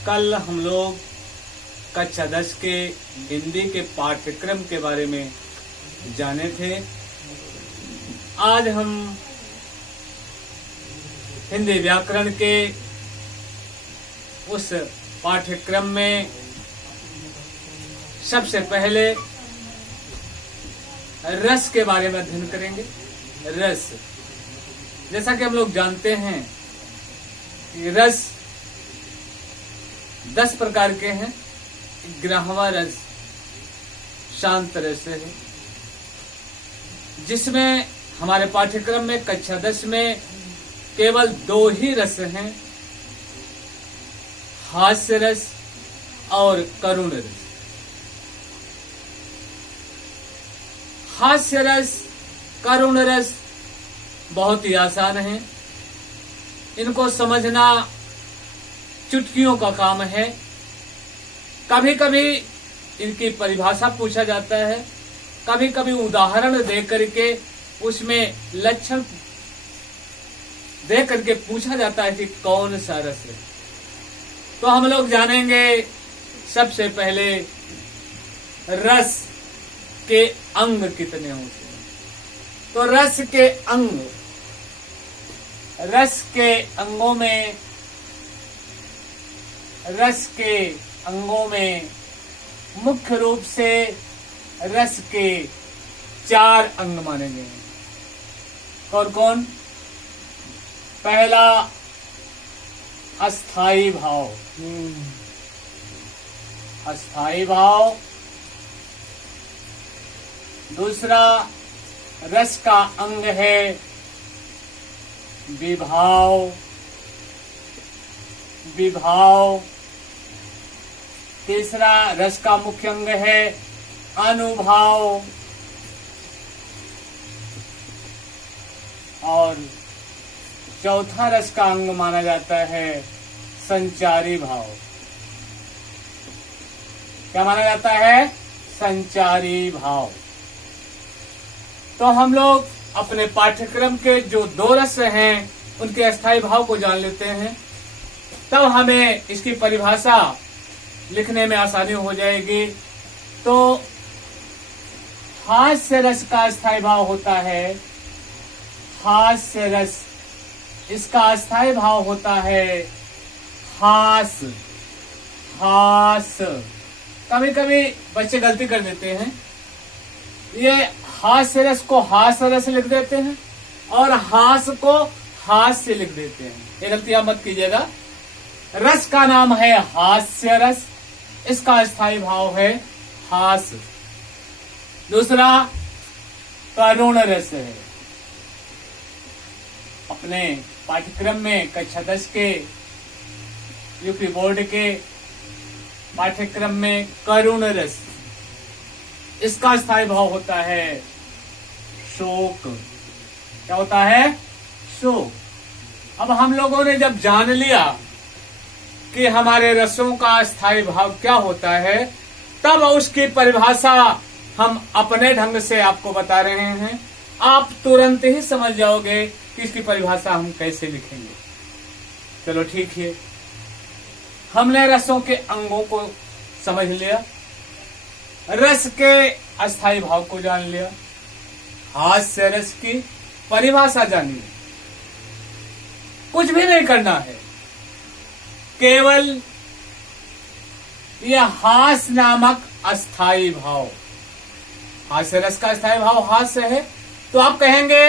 कल हम लोग कक्षा 10 के हिंदी के पाठ्यक्रम के बारे में जाने थे। आज हम हिंदी व्याकरण के उस पाठ्यक्रम में सबसे पहले रस के बारे में अध्ययन करेंगे। रस, जैसा कि हम लोग जानते हैं कि रस 10 प्रकार के हैं। ग्राह्य रस, शांत रस है, जिसमें हमारे पाठ्यक्रम में कक्षा 10 में केवल 2 ही रस हैं, हास्य रस और करुण रस। हास्य रस, करुण रस बहुत ही आसान है, इनको समझना चुटकियों का काम है। कभी कभी इनकी परिभाषा पूछा जाता है, कभी कभी उदाहरण दे करके उसमें लक्षण दे करके पूछा जाता है कि कौन सा रस है। तो हम लोग जानेंगे सबसे पहले रस के अंग कितने होते हैं। तो रस के अंगों में मुख्य रूप से रस के 4 अंग माने गए हैं। कौन कौन? पहला, अस्थाई भाव। अस्थाई भाव। दूसरा रस का अंग है विभाव। तीसरा रस का मुख्य अंग है अनुभाव। और चौथा रस का अंग माना जाता है संचारी भाव। क्या माना जाता है? संचारी भाव। तो हम लोग अपने पाठ्यक्रम के जो 2 रस हैं उनके अस्थायी भाव को जान लेते हैं, तब हमें इसकी परिभाषा लिखने में आसानी हो जाएगी। तो हास्य रस का अस्थायी भाव होता है हास्य रस। इसका अस्थायी भाव होता है हास। कभी कभी बच्चे गलती कर देते हैं, ये हास्य रस को हास रस लिख देते हैं और हास को हास्य लिख देते हैं। ये गलतियां मत कीजिएगा। रस का नाम है हास्य रस, इसका अस्थायी भाव है हास। दूसरा करुण रस है। अपने पाठ्यक्रम में कक्षा 10 के यूपी बोर्ड के पाठ्यक्रम में करुण रस, इसका अस्थायी भाव होता है शोक। क्या होता है? शोक। अब हम लोगों ने जब जान लिया कि हमारे रसों का अस्थायी भाव क्या होता है, तब उसकी परिभाषा हम अपने ढंग से आपको बता रहे हैं। आप तुरंत ही समझ जाओगे कि इसकी परिभाषा हम कैसे लिखेंगे। चलो ठीक है, हमने रसों के अंगों को समझ लिया, रस के अस्थायी भाव को जान लिया, हास्य रस की परिभाषा जानिए। कुछ भी नहीं करना है, केवल यह हास नामक अस्थायी भाव, हास्य रस का अस्थायी भाव हास्य है, तो आप कहेंगे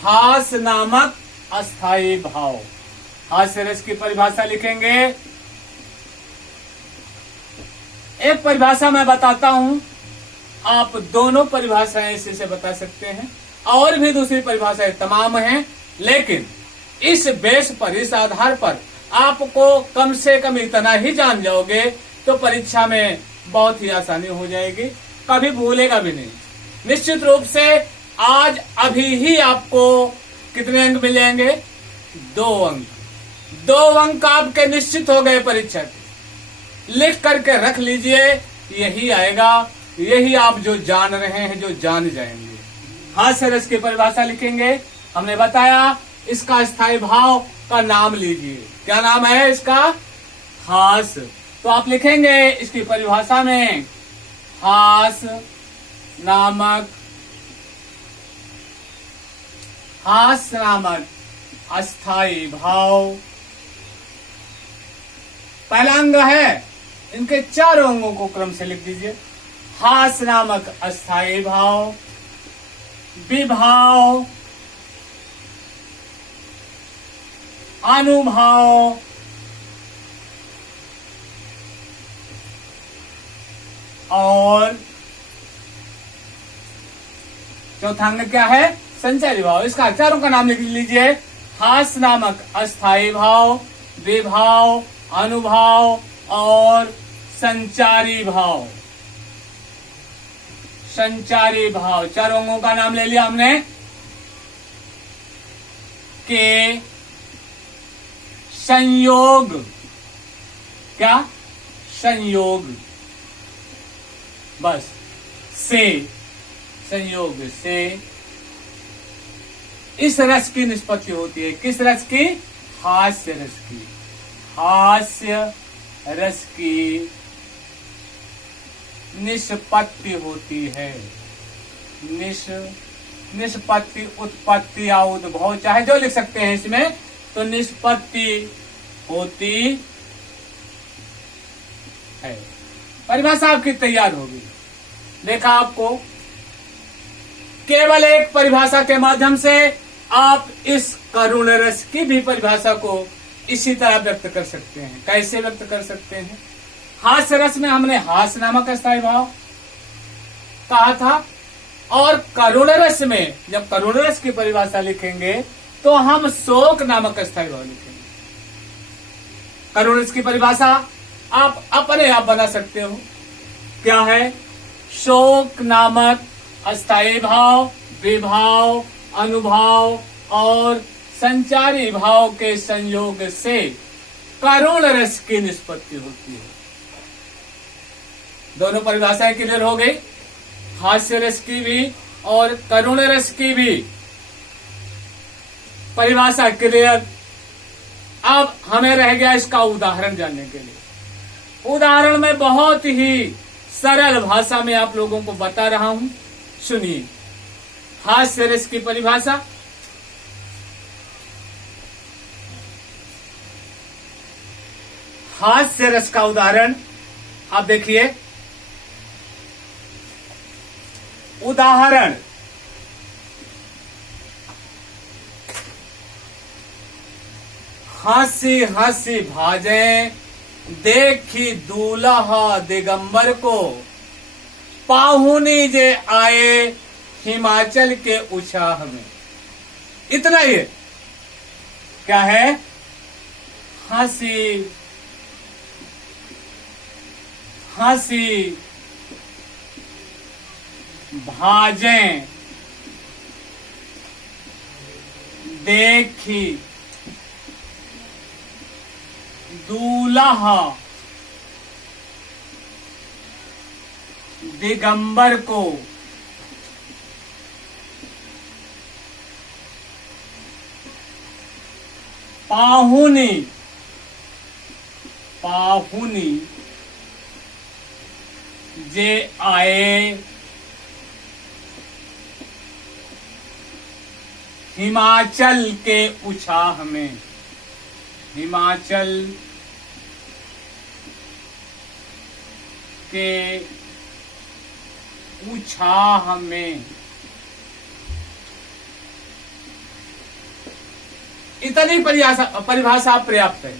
हास नामक अस्थायी भाव। हास्य रस की परिभाषा लिखेंगे। एक परिभाषा मैं बताता हूं, आप दोनों परिभाषाएं इसी से बता सकते हैं, और भी दूसरी परिभाषाएं तमाम हैं, लेकिन इस बेस पर, इस आधार पर आपको कम से कम इतना ही जान जाओगे तो परीक्षा में बहुत ही आसानी हो जाएगी, कभी भूलेगा भी नहीं। निश्चित रूप से आज अभी ही आपको कितने अंक मिल जाएंगे? 2 अंक। 2 अंक आपके निश्चित हो गए परीक्षा के। लिख करके रख लीजिए, यही आएगा, यही आप जो जान रहे हैं, जो जान जाएंगे। हास्य रस की परिभाषा लिखेंगे। हमने बताया इसका स्थायी भाव का नाम लीजिए। क्या नाम है इसका? हास। तो आप लिखेंगे इसकी परिभाषा में, हास नामक अस्थाई भाव। पहला अंग है, इनके चारों अंगों को क्रम से लिख दीजिए। हास नामक अस्थाई भाव, विभाव, अनुभाव, और चौथा अंग क्या है? संचारी भाव। इसका चारों का नाम लिख लीजिए। हास नामक अस्थाई भाव, विभाव, अनुभाव और संचारी भाव। संचारी भाव, चारों अंगों का नाम ले लिया हमने। के संयोग, क्या? संयोग, बस। से, संयोग से इस रस की निष्पत्ति होती है। किस रस की? हास्य रस की। हास्य रस की निष्पत्ति होती है। निष्पत्ति, उत्पत्ति या उद्भव, चाहे जो लिख सकते हैं इसमें। तो निष्पत्ति होती है। परिभाषा आपकी तैयार होगी। देखा आपको, केवल एक परिभाषा के माध्यम से आप इस करुण रस की भी परिभाषा को इसी तरह व्यक्त कर सकते हैं। कैसे व्यक्त कर सकते हैं? हास्य रस में हमने हास नामक अस्थाई भाव कहा था, और करुण रस में जब करुण रस की परिभाषा लिखेंगे तो हम शोक नामक अस्थाई भाव लिखेंगे। करुण रस की परिभाषा आप अपने आप बना सकते हो। क्या है? शोक नामक अस्थाई भाव, विभाव, अनुभाव और संचारी भाव के संयोग से करुण रस की निष्पत्ति होती है। दोनों परिभाषाएं क्लियर हो गई, हास्य रस की भी और करुण रस की भी परिभाषा क्लियर। अब हमें रह गया इसका उदाहरण जानने के लिए। उदाहरण में बहुत ही सरल भाषा में आप लोगों को बता रहा हूं, सुनिए। हास्य रस की परिभाषा, हास्य रस का उदाहरण आप देखिए। उदाहरण, हंसी हंसी भाजे देखी दूल्हा दिगंबर को, पाहुनी जे आए हिमाचल के उत्साह में। इतना ही है। क्या है? हंसी हंसी भाजें देखी दूल्हा दिगंबर को, पाहुनी जे आए हिमाचल के उत्साह में। हिमाचल के उत्साह में। इतनी परिभाषा पर्याप्त है।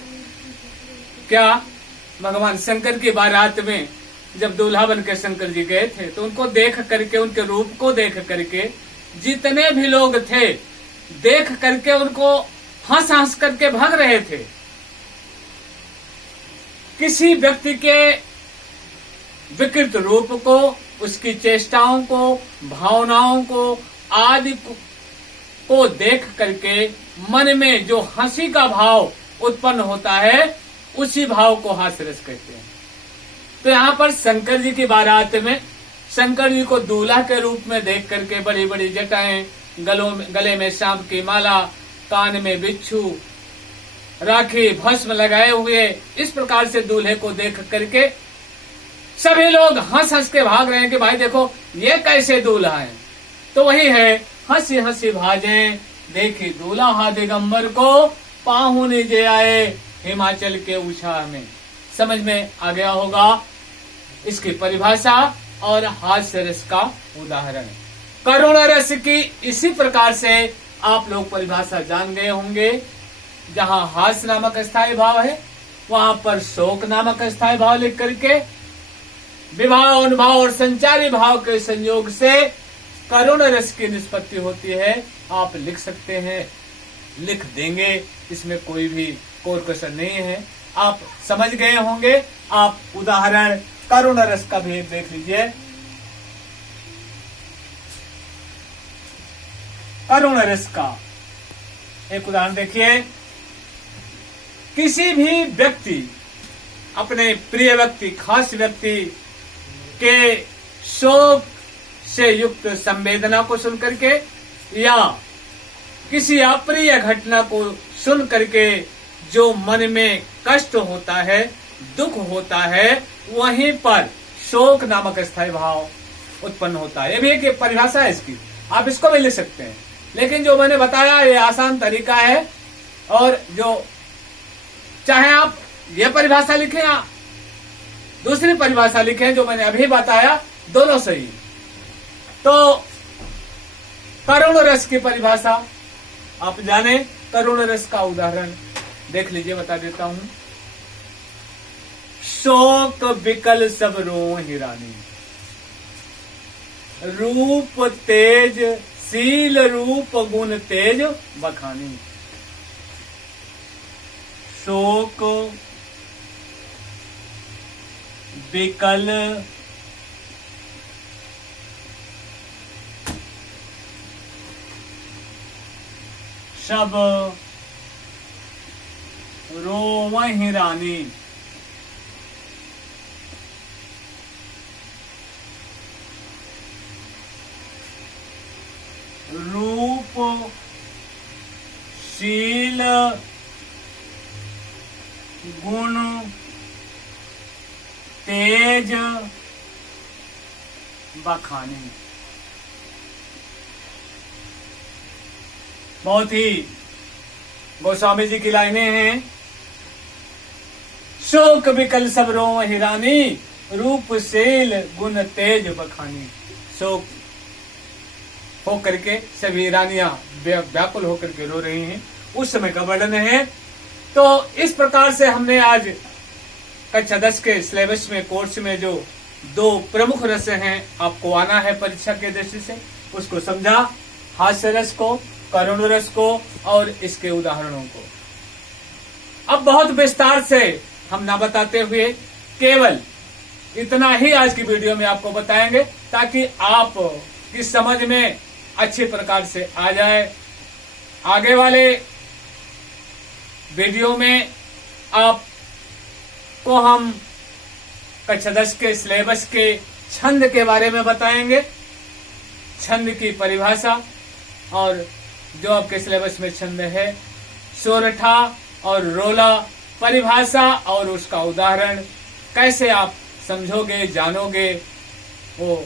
क्या? भगवान शंकर की बारात में जब दूल्हा बनकर शंकर जी गए थे तो उनको देख करके, उनके रूप को देख करके जितने भी लोग थे, देख करके उनको हंस हंस करके भाग रहे थे। किसी व्यक्ति के विकृत रूप को, उसकी चेष्टाओं को, भावनाओं को आदि को देख करके मन में जो हंसी का भाव उत्पन्न होता है, उसी भाव को हास्य रस कहते हैं। तो यहाँ पर शंकर जी की बारात में शंकर जी को दूल्हा के रूप में देख करके बड़ी बड़ी जटाएं, गले में सांप की माला, कान में बिच्छू, राखी भस्म लगाए हुए इस प्रकार से दूल्हे को देख करके सभी लोग हंस हंस के भाग रहे हैं कि भाई देखो ये कैसे दूल्हा है। तो वही है, हंसी हंसी भाजे देखी दूल्हा दिगंबर को, पाहुन जे आए हिमाचल के उछाह में। समझ में आ गया होगा इसकी परिभाषा और हास्य रस का उदाहरण। करुण रस की इसी प्रकार से आप लोग परिभाषा जान गए होंगे। जहां हास्य नामक स्थायी भाव है वहां पर शोक नामक स्थायी भाव लिख करके विभाव, अनुभाव और संचारी भाव के संयोग से करुण रस की निष्पत्ति होती है। आप लिख सकते हैं, लिख देंगे, इसमें कोई भी कोर कसर नहीं है। आप समझ गए होंगे। आप उदाहरण करुण रस का भी देख लीजिए। करुण रस का एक उदाहरण देखिए। किसी भी व्यक्ति अपने प्रिय व्यक्ति, खास व्यक्ति के शोक से युक्त संवेदना को सुन करके या किसी अप्रिय घटना को सुन करके जो मन में कष्ट होता है, दुख होता है, वहीं पर शोक नामक स्थायी भाव उत्पन्न होता है। ये भी एक परिभाषा है इसकी, आप इसको भी लिख सकते हैं। लेकिन जो मैंने बताया ये आसान तरीका है, और जो चाहे आप ये परिभाषा लिखें या दूसरी परिभाषा लिखें जो मैंने अभी बताया, दोनों सही। तो करुण रस की परिभाषा आप जाने, करुण रस का उदाहरण देख लीजिए, बता देता हूं। शोक बिकल सब रोहि रानी, रूप तेज सील रूप गुण तेज बखानी। शोक बिकल सब रोवहि रानी, रूप शील गुण तेज बखानी। बहुत ही गोस्वामी जी की लाइनें हैं। शोक बिकल सब रोवहि रानी, रूप शील गुण तेज बखानी। शोक होकर के सभी रानियां व्याकुल होकर के रो रही हैं, उस समय का वर्णन है। तो इस प्रकार से हमने आज कक्षा 10 के सिलेबस में, कोर्स में जो दो प्रमुख रस हैं आपको आना है परीक्षा के दृष्टि से, उसको समझा, हास्य रस को, करुण रस को और इसके उदाहरणों को। अब बहुत विस्तार से हम ना बताते हुए केवल इतना ही आज की वीडियो में आपको बताएंगे, ताकि आप की समझ में अच्छे प्रकार से आ जाए। आगे वाले वीडियो में आपको हम कक्षा 10 के सिलेबस के छंद के बारे में बताएंगे, छंद की परिभाषा, और जो आपके सिलेबस में छंद है सोरठा और रोला, परिभाषा और उसका उदाहरण कैसे आप समझोगे, जानोगे, वो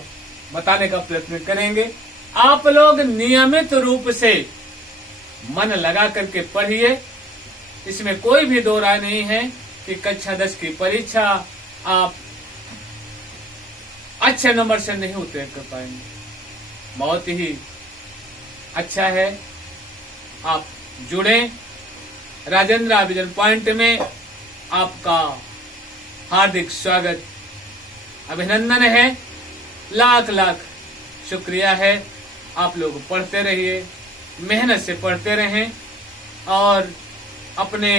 बताने का प्रयत्न करेंगे। आप लोग नियमित रूप से मन लगा करके पढ़िए, इसमें कोई भी दो राय नहीं है कि कक्षा 10 की परीक्षा आप अच्छे नंबर से नहीं उत्तीर्ण कर पाएंगे। बहुत ही अच्छा है आप जुड़े। राजेंद्र विजन पॉइंट में आपका हार्दिक स्वागत, अभिनंदन है, लाख लाख शुक्रिया है। आप लोग पढ़ते रहिए, मेहनत से पढ़ते रहें और अपने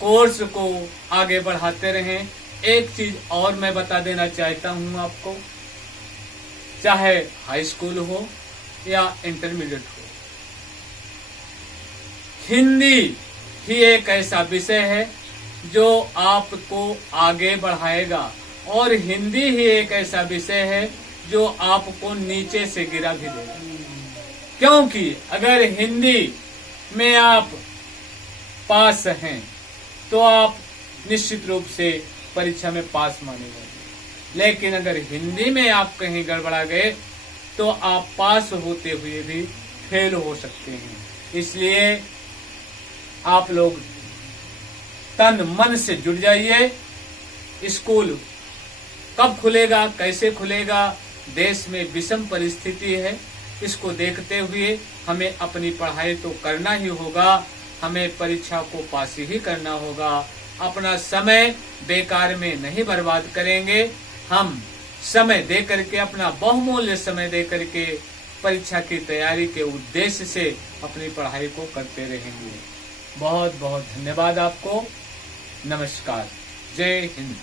कोर्स को आगे बढ़ाते रहें। एक चीज और मैं बता देना चाहता हूं आपको, चाहे हाई स्कूल हो या इंटरमीडिएट हो, हिंदी ही एक ऐसा विषय है जो आपको आगे बढ़ाएगा, और हिंदी ही एक ऐसा विषय है जो आपको नीचे से गिरा भी देगा। क्योंकि अगर हिंदी में आप पास हैं तो आप निश्चित रूप से परीक्षा में पास माने जाएंगे। लेकिन अगर हिंदी में आप कहीं गड़बड़ा गए तो आप पास होते हुए भी फेल हो सकते हैं। इसलिए आप लोग तन मन से जुट जाइए। स्कूल कब खुलेगा, कैसे खुलेगा, देश में विषम परिस्थिति है, इसको देखते हुए हमें अपनी पढ़ाई तो करना ही होगा। हमें परीक्षा को पास ही करना होगा। अपना समय बेकार में नहीं बर्बाद करेंगे। हम समय दे करके, अपना बहुमूल्य समय दे करके परीक्षा की तैयारी के उद्देश्य से अपनी पढ़ाई को करते रहेंगे। बहुत बहुत धन्यवाद आपको। नमस्कार। जय हिंद।